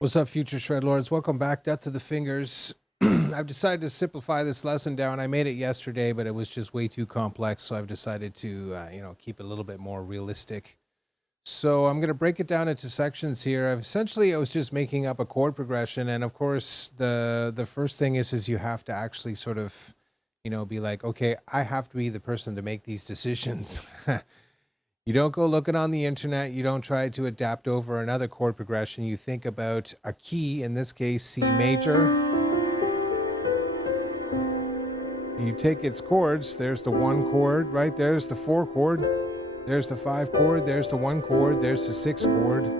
What's up, future shred lords? Welcome back. Death to the fingers. I've decided to simplify this lesson down. I made it yesterday, but it was just way too complex, so I've decided to keep it a little bit more realistic. So I'm going to break it down into sections here. Essentially, I was just making up a chord progression, and of course, the first thing is you have to actually sort of, be like, okay, I have to be the person to make these decisions. You don't go looking on the internet. You don't try to adapt over another chord progression. You think about a key, in this case, C major. You take its chords. There's the 1 chord, right? There's the 4 chord. There's the 5 chord. There's the 1 chord. There's the 6 chord,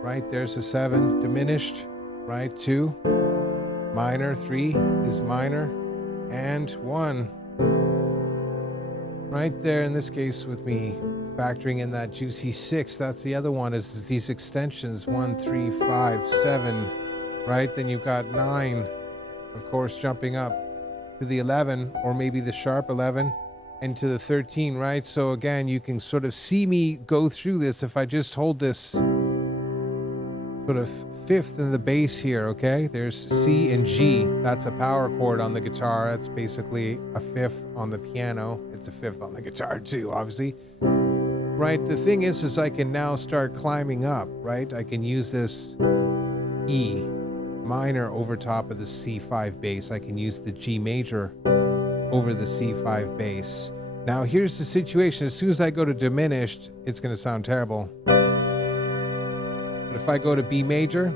right? There's the 7 diminished, right? 2 minor, 3 is minor, and 1. Right there, in this case, with me factoring in that juicy 6. That's the other one, is these extensions 1, 3, 5, 7, right? Then you've got 9, of course, jumping up to the 11, or maybe the sharp 11, and to the 13, right? So again, you can sort of see me go through this if I just hold this sort of 5th in the bass here, okay? There's C and G. That's a power chord on the guitar. That's basically a 5th on the piano. It's a 5th on the guitar too, obviously. Right, the thing is I can now start climbing up, right? I can use this E minor over top of the C5 bass. I can use the G major over the C5 bass. Now here's the situation. As soon as I go to diminished, it's going to sound terrible. But if I go to B major,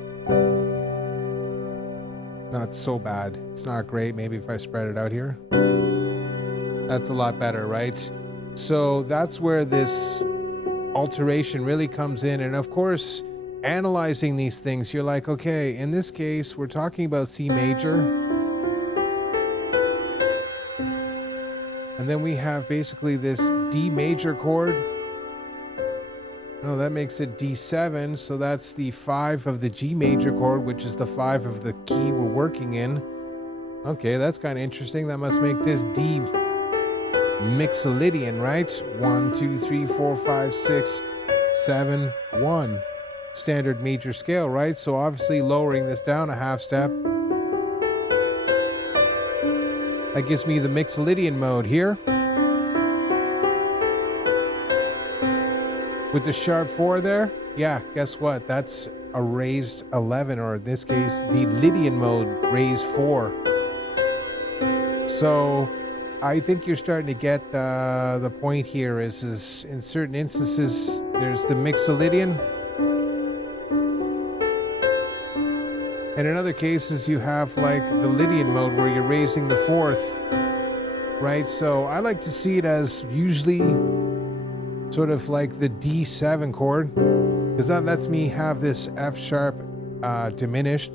not so bad. It's not great. Maybe if I spread it out here, that's a lot better, right? So that's where this alteration really comes in. And of course, analyzing these things, you're like, okay, in this case, we're talking about C major. And then we have basically this D major chord. Oh, that makes it D7. So that's the 5 of the G major chord, which is the 5 of the key we're working in. Okay, that's kind of interesting. That must make this D Mixolydian, right? 1, 2, 3, 4, 5, 6, 7, 1. Standard major scale, right? So obviously lowering this down a half step. That gives me the Mixolydian mode here. With the sharp 4 there, yeah, guess what? That's a raised 11, or in this case, the Lydian mode, raised 4. So I think you're starting to get the point here is in certain instances, there's the Mixolydian. And in other cases, you have like the Lydian mode where you're raising the 4th, right? So I like to see it as usually sort of like the D7 chord, because that lets me have this F sharp diminished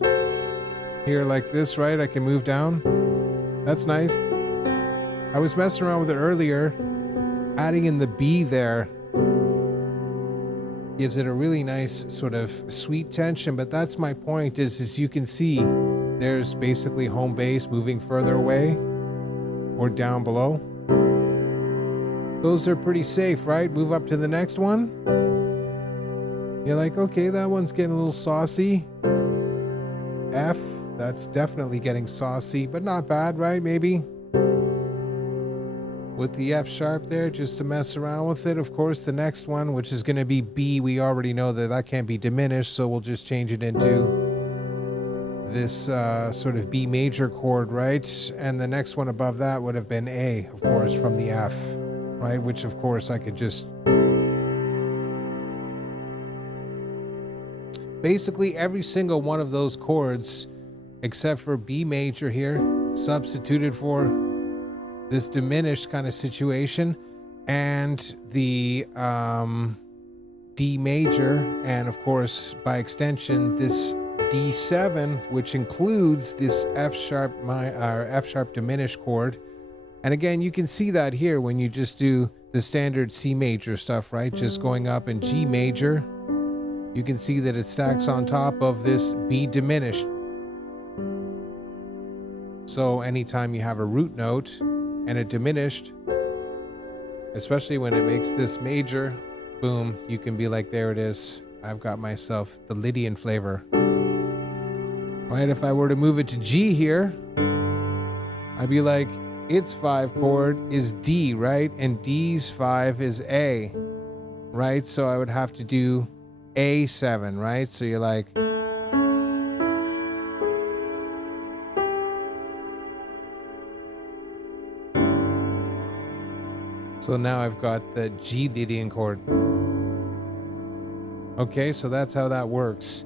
here like this, right? I can move down. That's nice. I was messing around with it earlier. Adding in the B there gives it a really nice sort of sweet tension, but that's my point is you can see there's basically home bass moving further away or down below. Those are pretty safe, right? Move up to the next one. You're like, okay, that one's getting a little saucy. F, that's definitely getting saucy, but not bad, right? Maybe. With the F sharp there, just to mess around with it. Of course, the next one, which is going to be B, we already know that can't be diminished, so we'll just change it into this sort of B major chord, right? And the next one above that would have been A, of course, from the F, right? Which, of course, I could just... Basically, every single one of those chords, except for B major here, substituted for this diminished kind of situation, and the D major, and of course by extension this D7, which includes this F sharp diminished chord. And again, you can see that here when you just do the standard C major stuff, right? Just going up in G major, you can see that it stacks on top of this B diminished. So anytime you have a root note and a diminished, especially when it makes this major, boom, you can be like, there it is. I've got myself the Lydian flavor. right? If I were to move it to G here, I'd be like, its 5 chord is D, right? And D's 5 is A, right? So I would have to do A7, right? So you're like, so now I've got the G Lydian chord. Okay, so that's how that works.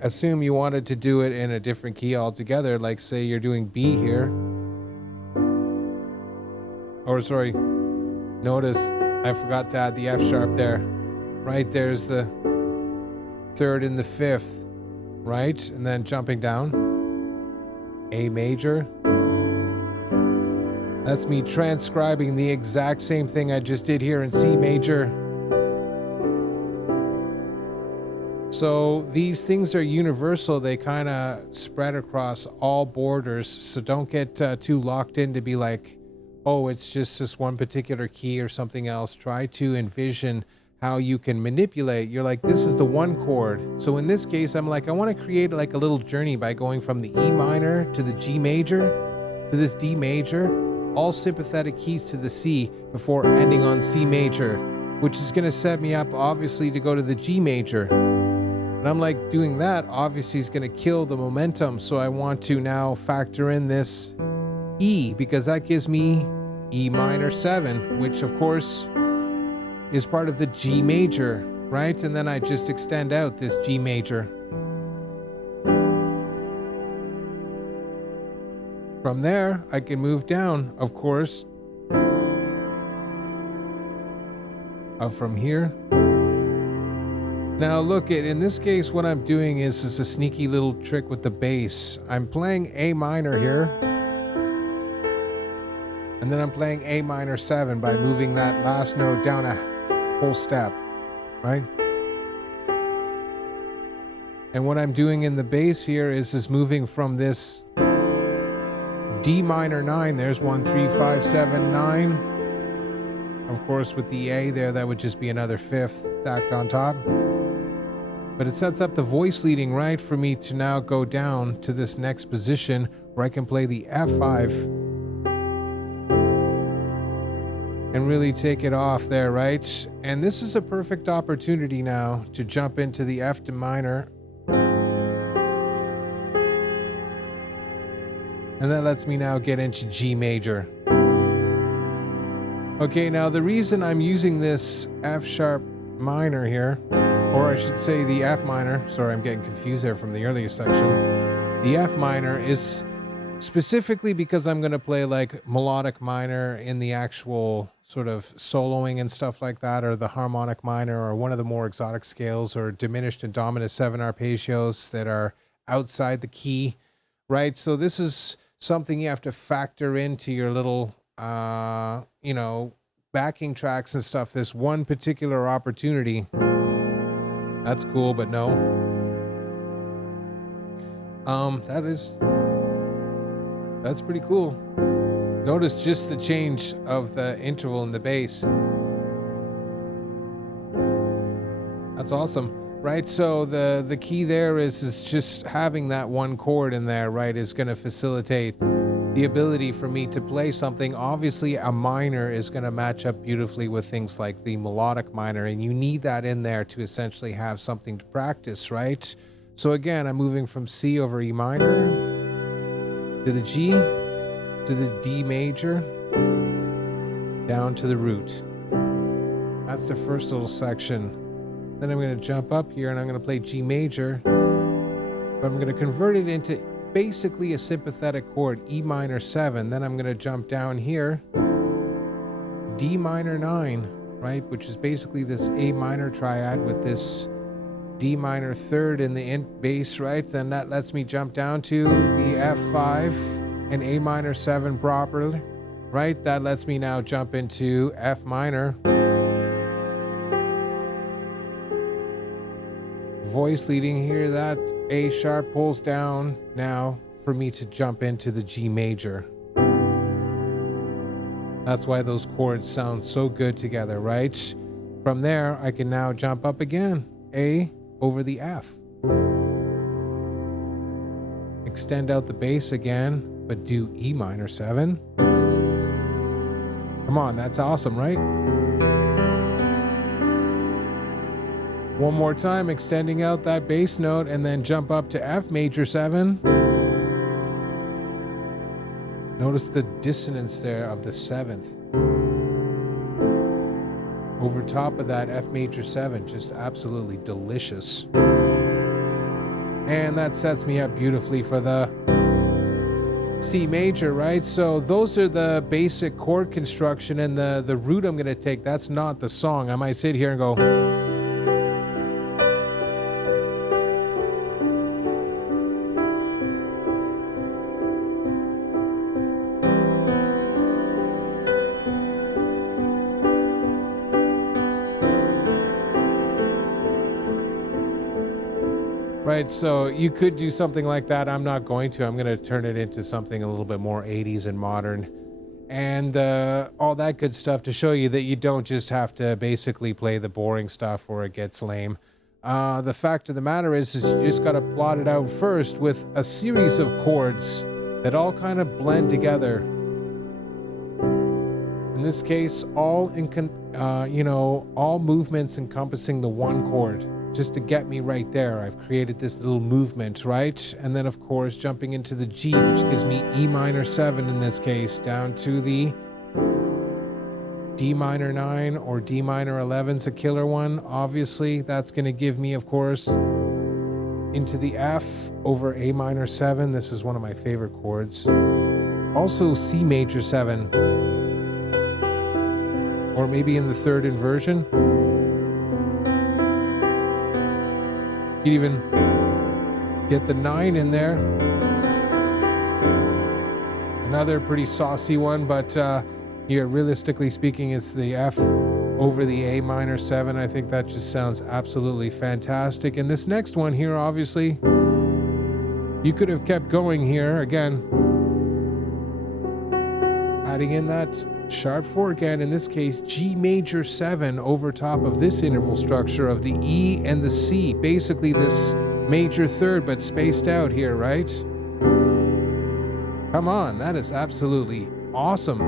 Assume you wanted to do it in a different key altogether, like say you're doing B here. Or sorry, notice I forgot to add the F sharp there. Right, there's the 3rd and the 5th, right? And then jumping down, A major. That's me transcribing the exact same thing I just did here in C major. So these things are universal. They kind of spread across all borders. So don't get too locked in to be like, oh, it's just this one particular key or something else. Try to envision how you can manipulate. You're like, this is the 1 chord. So in this case, I'm like, I want to create like a little journey by going from the E minor to the G major to this D major, all sympathetic keys to the C before ending on C major, which is going to set me up obviously to go to the G major. And I'm like, doing that obviously is going to kill the momentum. So I want to now factor in this E, because that gives me E minor 7, which of course is part of the G major, right? And then I just extend out this G major. From there, I can move down, of course, from here. Now look, in this case, what I'm doing is a sneaky little trick with the bass. I'm playing A minor here, and then I'm playing A minor 7 by moving that last note down a whole step, right? And what I'm doing in the bass here is moving from this D minor 9, there's 1, 3, 5, 7, 9. Of course, with the A there, that would just be another 5th stacked on top. But it sets up the voice leading, right, for me to now go down to this next position where I can play the F5 and really take it off there, right? And this is a perfect opportunity now to jump into the F minor. And that lets me now get into G major. Okay, now the reason I'm using this F sharp minor here, or I should say the F minor, sorry, I'm getting confused there from the earlier section. The F minor is specifically because I'm going to play like melodic minor in the actual sort of soloing and stuff like that, or the harmonic minor, or one of the more exotic scales, or diminished and dominant 7 arpeggios that are outside the key, right? So this is something you have to factor into your little, backing tracks and stuff. This one particular opportunity. That's cool, but no. That's pretty cool. Notice just the change of the interval in the bass. That's awesome, right? So the key there is just having that 1 chord in there, right, is going to facilitate the ability for me to play something. Obviously, a minor is going to match up beautifully with things like the melodic minor, and you need that in there to essentially have something to practice, right? So again, I'm moving from C over E minor to the G to the D major down to the root. That's the first little section. Then I'm going to jump up here and I'm going to play G major, but I'm going to convert it into basically a sympathetic chord, E minor 7. Then I'm going to jump down here, D minor 9, right, which is basically this A minor triad with this D minor 3rd in the bass, right? Then that lets me jump down to the F5 and A minor 7 properly, right? That lets me now jump into F minor. Voice leading here, that A sharp pulls down now for me to jump into the G major. That's why those chords sound so good together, right? From there, I can now jump up again, A over the F. extend out the bass again, but do E minor 7. Come on, that's awesome, right? One more time, extending out that bass note, and then jump up to F major 7. Notice the dissonance there of the 7th. Over top of that F major 7, just absolutely delicious. And that sets me up beautifully for the C major, right? So those are the basic chord construction, and the route I'm going to take, that's not the song. I might sit here and go... Right, so you could do something like that. I'm not going to. I'm going to turn it into something a little bit more 80s and modern and all that good stuff to show you that you don't just have to basically play the boring stuff or it gets lame. The fact of the matter is you just got to plot it out first with a series of chords that all kind of blend together. In this case, all movements encompassing the one chord. Just to get me right there, I've created this little movement, right? And then, of course, jumping into the G, which gives me E minor 7 in this case, down to the D minor 9 or D minor 11's a killer one. Obviously, that's going to give me, of course, into the F over A minor 7. This is one of my favorite chords. Also, C major 7. Or maybe in the third inversion. You can even get the 9 in there. Another pretty saucy one, but here, realistically speaking, it's the F over the A minor 7. I think that just sounds absolutely fantastic. And this next one here, obviously, you could have kept going here. Again, adding in that sharp 4 again, in this case G major 7 over top of this interval structure of the E and the C, basically this major third but spaced out here, right? Come on, that is absolutely awesome,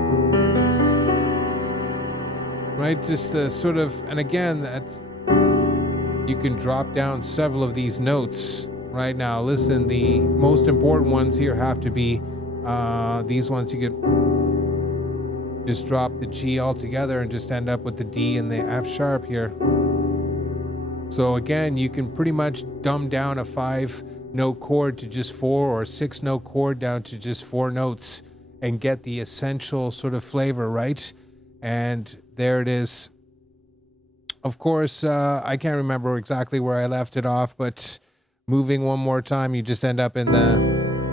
right? Just the sort of, and again, that's, you can drop down several of these notes right now. Listen, the most important ones here have to be these ones. You could just drop the G altogether and just end up with the D and the F sharp here. So again, you can pretty much dumb down a 5-note chord to just 4, or a 6-note chord down to just 4 notes and get the essential sort of flavor, right? And there it is. Of course, I can't remember exactly where I left it off, but moving one more time, you just end up in the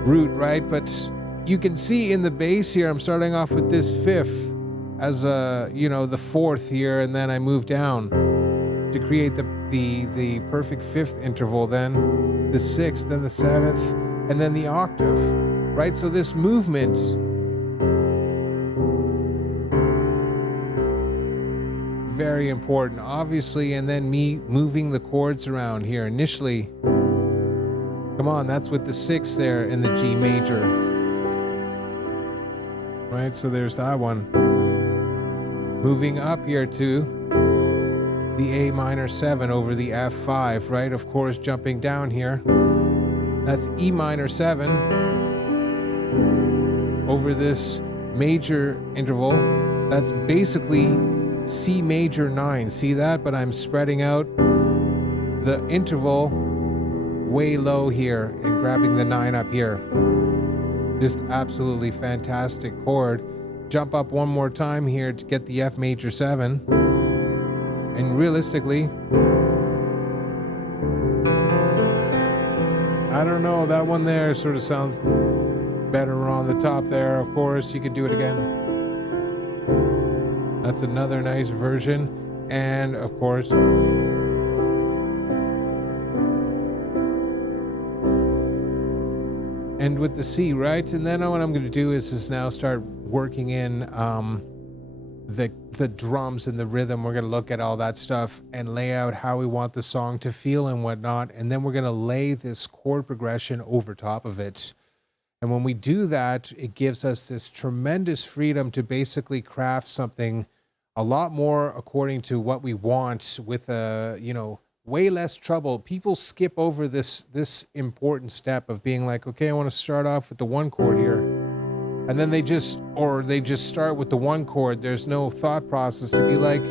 root, right? But you can see in the bass here, I'm starting off with this 5th as the 4th here, and then I move down to create the perfect 5th interval, then the 6th, then the 7th, and then the octave, right? So this movement very important, obviously, and then me moving the chords around here initially. Come on, that's with the 6th there in the G major. Right, so there's that one. Moving up here to the A minor 7 over the F5, right? Of course, jumping down here. That's E minor 7 over this major interval. That's basically C major 9. See that? But I'm spreading out the interval way low here and grabbing the 9 up here. Just absolutely fantastic chord. Jump up one more time here to get the F major 7. And realistically, I don't know, that one there sort of sounds better on the top there. Of course, you could do it again. That's another nice version. And of course, and with the C, right? And then what I'm going to do is now start working in the drums and the rhythm. We're going to look at all that stuff and lay out how we want the song to feel and whatnot. And then we're going to lay this chord progression over top of it. And when we do that, it gives us this tremendous freedom to basically craft something a lot more according to what we want with way less trouble. People skip over this important step of being like, okay, I want to start off with the one chord here. And then they just start with the one chord. There's no thought process to be like,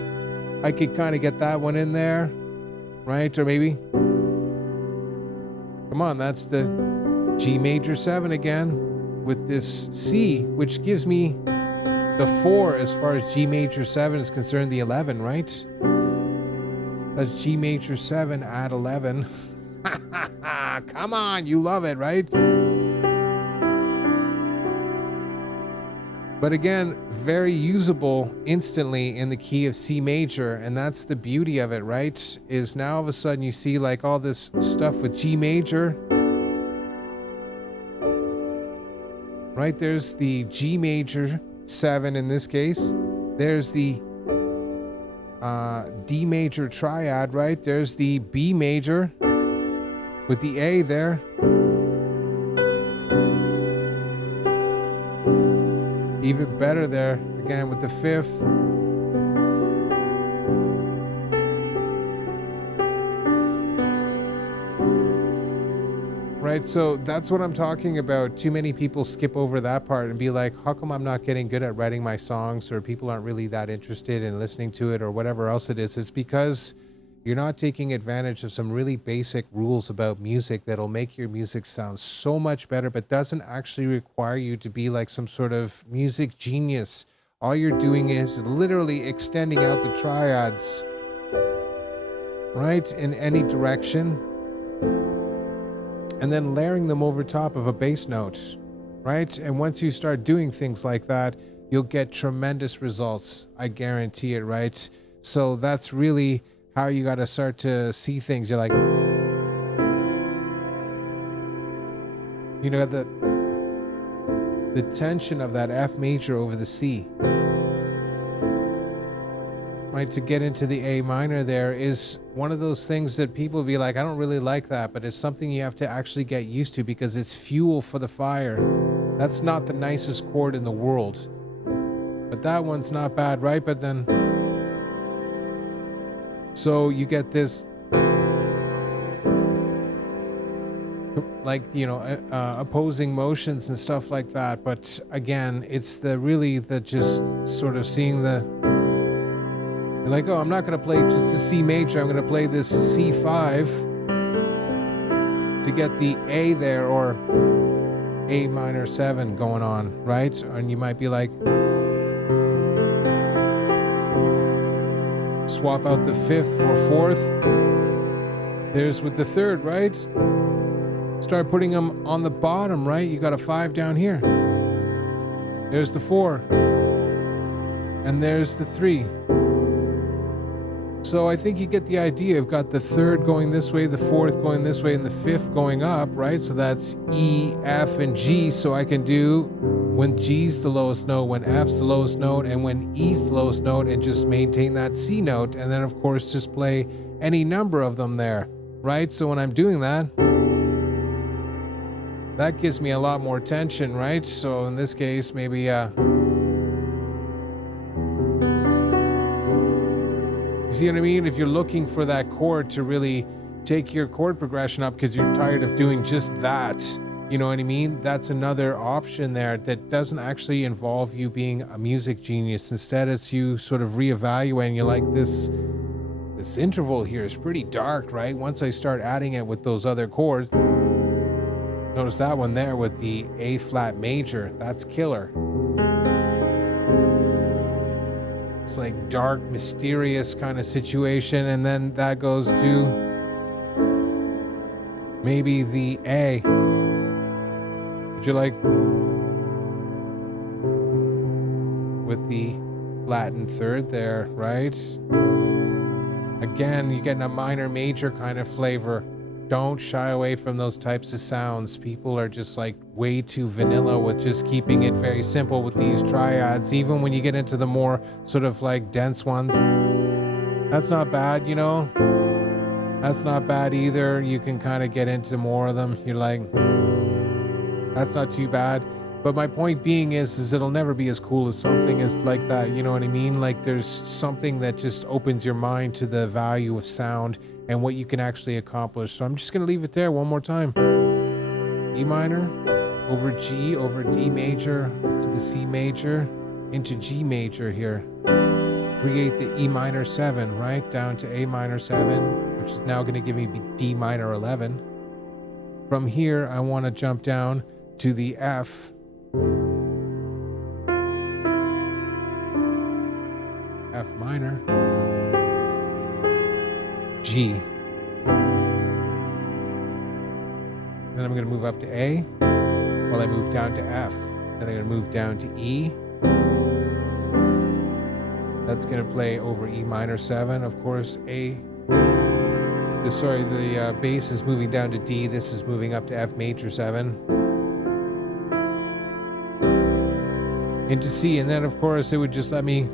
I could kind of get that one in there, right? Or maybe, come on, that's the G major 7 again with this C, which gives me the 4 as far as G major 7 is concerned, the 11, right? That's G major 7 at 11. Come on, you love it, right? But again, very usable instantly in the key of C major, and that's the beauty of it, right? Is now all of a sudden you see like all this stuff with G major. Right, there's the G major 7 in this case. There's the D major triad, right? There's the B major with the A there. Even better there, again with the 5th. Right, so that's what I'm talking about. Too many people skip over that part and be like, how come I'm not getting good at writing my songs, or people aren't really that interested in listening to it, or whatever else it is. It's because you're not taking advantage of some really basic rules about music that'll make your music sound so much better, but doesn't actually require you to be like some sort of music genius. All you're doing is literally extending out the triads, right, in any direction, and then layering them over top of a bass note, right? And once you start doing things like that, you'll get tremendous results. I guarantee it, right? So that's really how you got to start to see things. You're like, you know, the tension of that F major over the C, right, to get into the A minor there is one of those things that people be like, I don't really like that, but it's something you have to actually get used to because it's fuel for the fire. That's not the nicest chord in the world, but that one's not bad, right? But then, so you get this, like, you know, opposing motions and stuff like that. But again, it's the just sort of seeing you're like, oh, I'm not going to play just the C major. I'm going to play this C5 to get the A there, or A minor 7 going on, right? And you might be like, swap out the 5th for 4th. There's with the 3rd, right? Start putting them on the bottom, right? You got a 5 down here. There's the 4. And there's the 3. So I think you get the idea. I've got the 3rd going this way, the 4th going this way, and the 5th going up, right? So that's E, F, and G. So I can do when G's the lowest note, when F's the lowest note, and when E's the lowest note, and just maintain that C note. And then, of course, just play any number of them there, right? So when I'm doing that, that gives me a lot more tension, right? So in this case, maybe see what I mean? If you're looking for that chord to really take your chord progression up because you're tired of doing just that, you know what I mean? That's another option there that doesn't actually involve you being a music genius. Instead, it's you sort of reevaluating. You're like, this interval here is pretty dark, right? Once I start adding it with those other chords, notice that one there with the A flat major, that's killer. It's like dark, mysterious kind of situation, and then that goes to maybe the A. Would you like with the flattened 3rd there, right? Again, you're getting a minor major kind of flavor. Don't shy away from those types of sounds. People are just like way too vanilla with just keeping it very simple with these triads. Even when you get into the more sort of like dense ones, that's not bad, you know? That's not bad either. You can kind of get into more of them. You're like, That's not too bad. But my point being is it'll never be as cool as something as like that. You know what I mean? Like there's something that just opens your mind to the value of sound and what you can actually accomplish. So I'm just going to leave it there one more time. E minor over G over D major to the C major into G major here. Create the E minor 7, right? Down to A minor 7, which is now going to give me D minor 11. From here, I want to jump down to the F. F minor. G. Then I'm going to move up to A while I move down to F. Then I'm going to move down to E. That's going to play over E minor 7. Of course, the bass is moving down to D. This is moving up to F major 7. Into C. And then, of course, it would just let me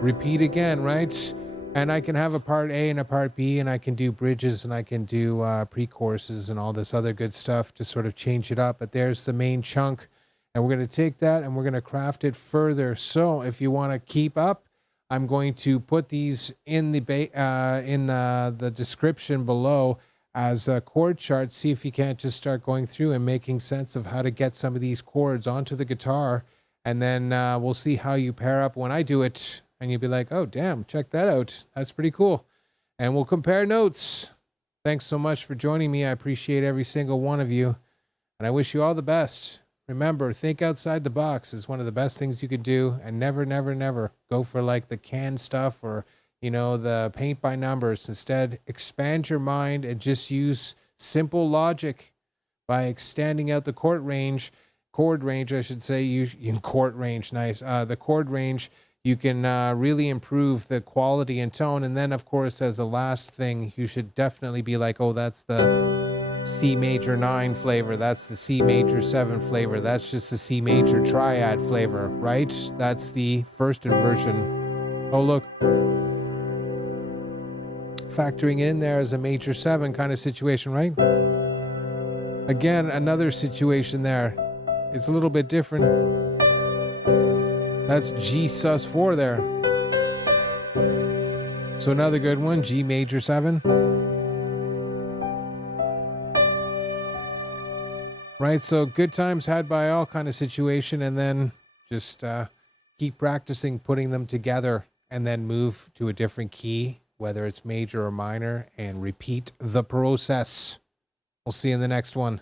repeat again, right? And I can have a part A and a part B, and I can do bridges, and I can do pre-choruses and all this other good stuff to sort of change it up. But there's the main chunk, and we're going to take that and we're going to craft it further. So if you want to keep up, I'm going to put these in the description below as chord charts. See if you can't just start going through and making sense of how to get some of these chords onto the guitar, and then we'll see how you pair up when I do it. And you'll be like, oh, damn, check that out. That's pretty cool. And we'll compare notes. Thanks so much for joining me. I appreciate every single one of you. And I wish you all the best. Remember, think outside the box is one of the best things you could do. And never, never, never go for like the canned stuff or, you know, the paint by numbers. Instead, expand your mind and just use simple logic by extending out the chord range, I should say. Chord range, nice. The chord range. You can really improve the quality and tone. And then, of course, as the last thing, you should definitely be like, oh, that's the C major 9 flavor. That's the C major 7 flavor. That's just the C major triad flavor, right? That's the first inversion. Oh, look. Factoring in there as a major 7 kind of situation, right? Again, another situation there. It's a little bit different. That's G sus4 there. So another good one, G major 7. Right, so good times had by all kind of situation, and then just keep practicing putting them together and then move to a different key, whether it's major or minor, and repeat the process. We'll see you in the next one.